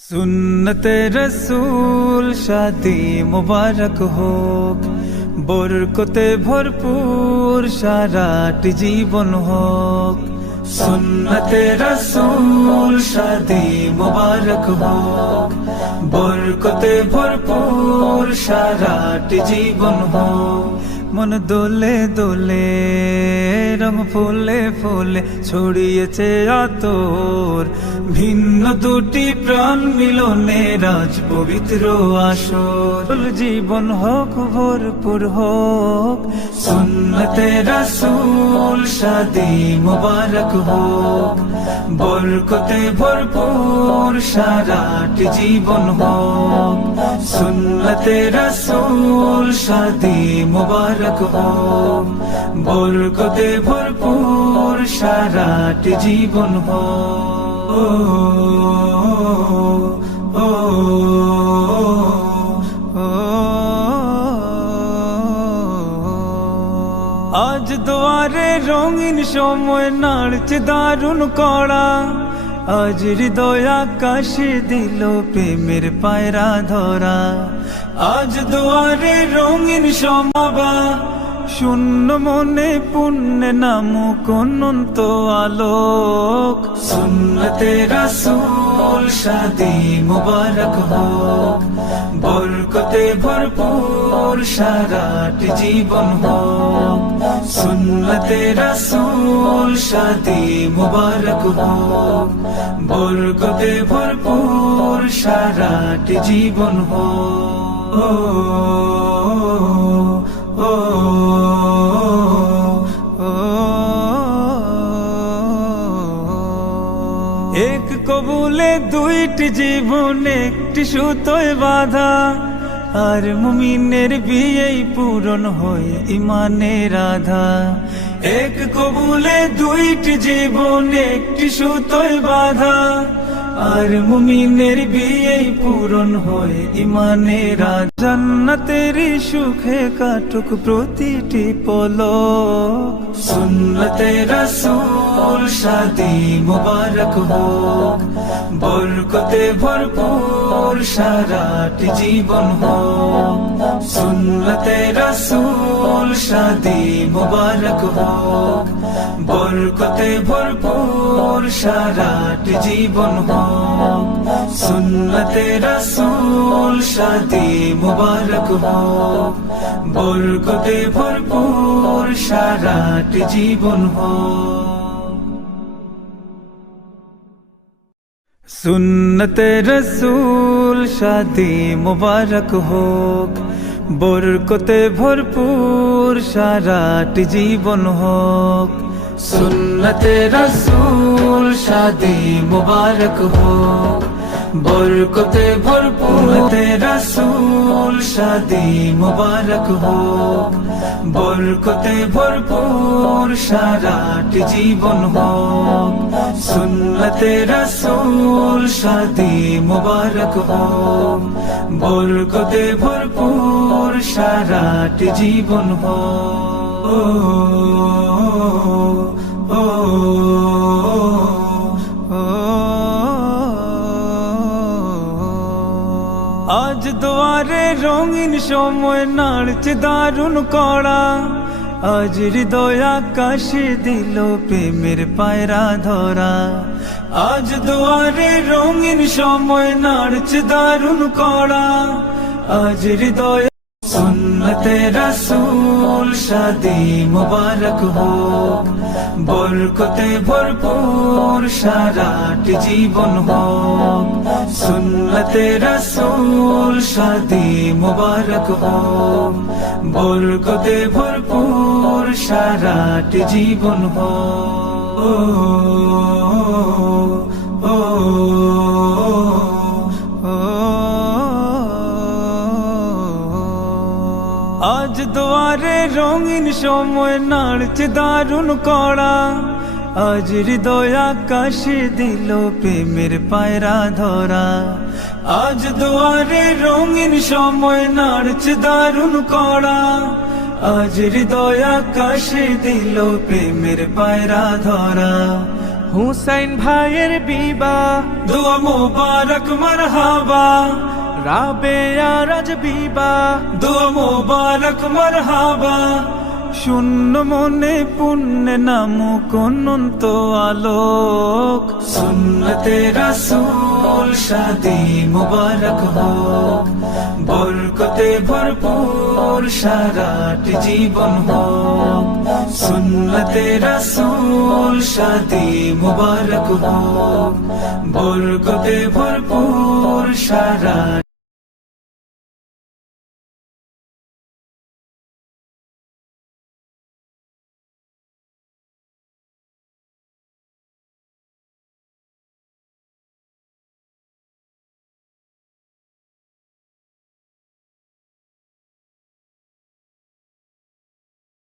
सुन्नते रसूल शादी मुबारक होक, बरकते भरपूर साराटी जीवन होक। सुन्नते रसूल शादी मुबारक होक, बरकते भरपूर साराटी जीवन होक। मन दोले दोले रंग फुले फुले ছড়িয়েছে আতর, ভিন্ন দুটি প্রাণ মিলনে রাজ পবিত্র আসর। জীবন হোক ভরপুর হোক, সুন্নতে রাসূল শাদি মুবারক হোক, বরকতে ভরপুর সারাটি জীবন হোক। সুন্নতে রাসূল শাদি মুবারক হোক, বরকতে ভরপুর সারাটি জীবন হোক। ও ও আজ দুয়ারে রঙিন সময় নাড়ছে দারুণ কড়া, আজ হৃদয় আকাশে দিল প্রেমের পায়রা ধরা। আজ দুয়ারে রঙিন সমাবা, শূন্য মনে পুণ্যে নামুক অনন্ত আলোক। সুন্নতে রাসূল শাদি মুবারক হোক, বরকতে ভরপুর সারাটি জীবন হোক। সুন্নতে রাসূল শাদি মুবারক হোক, বরকতে ভরপুর সারাটি জীবন হোক। ও ও এক কবুলে দুইটি জীবন একটি সুতোয় বাঁধা, আর মুমিনের বিয়েই পূরণ হয়ে ইমানের আধা। এক কবুলে দুইটি জীবন একটি সুতোয় বাঁধা, আর মুমিনের বিয়েই পূরণ হয়ে ইমানের আধা। জান্নাতেরই সুখে কাটুক প্রতিটি পলক। সুন্নতে রাসূল শাদি মুবারক হোক, বরকতে ভরপুর সারাটি জীবন হোক। সুন্নতে রাসূল শাদি মুবারক হোক, বরকতে ভরপুর সারাটি জীবন হোক। সুন্নতে রাসূল শাদি মুবারক হোক, বরকতে ভরপুর সারাটি জীবন হোক। সুন্নতে রাসূল শাদি মুবারক হোক, বরকতে ভরপুর সারাটি জীবন হোক। সুন্নতে রাসূল শাদি মুবারক হোক, বরকতে ভরপুর রাসূল শাদি মুবারক হোক, বরকতে ভরপুর সারাটি জীবন হোক। সুন্নতে রাসূল শাদি মুবারক হোক, বরকতে ভরপুর সারাটি জীবন হোক। ও ও আজ দুয়ারে রঙিন সময় নাড়ছে দারুণ কড়া, আজ হৃদয় আকাশে দিল প্রেমের পায়রা ধরা। আজ দুয়ারে রঙিন সময় নাড়ছে দারুণ কড়া, আজ হৃদয়। সুন্নতে রাসূল শাদি মুবারক হোক, বরকতে ভরপুর সারাটি জীবন হোক। সুন্নতে রাসূল শাদি মুবারক হোক, বরকতে ভরপুর সারাটি জীবন হোক। ও ও আজ দুয়ারে রঙিন সময় নাড়ছে দারুণ কড়া, আজ হৃদয় আকাশে দিল প্রেমের পায়রা ধরা। আজ দুয়ারে রঙিন সময় নাড়ছে দারুণ কড়া, আজ হৃদয় আকাশে দিল প্রেমের পায়রা ধরা। হুসাইন ভাইয়ের বিবাহ, দুয়া মুবারক মারহাবা, রাবেয়া রাজ বিবাহ, দুয়া মুবারক মারহাবা। শূন্য মনে পুণ্যে নামুক অনন্ত আলোক, সুন্নতে রাসূল শাদি মুবারক হোক, বরকতে ভরপুর সারাটি জীবন হোক, সুন্নতে রাসূল শাদি মুবারক হোক, বরকতে ভরপুর সারা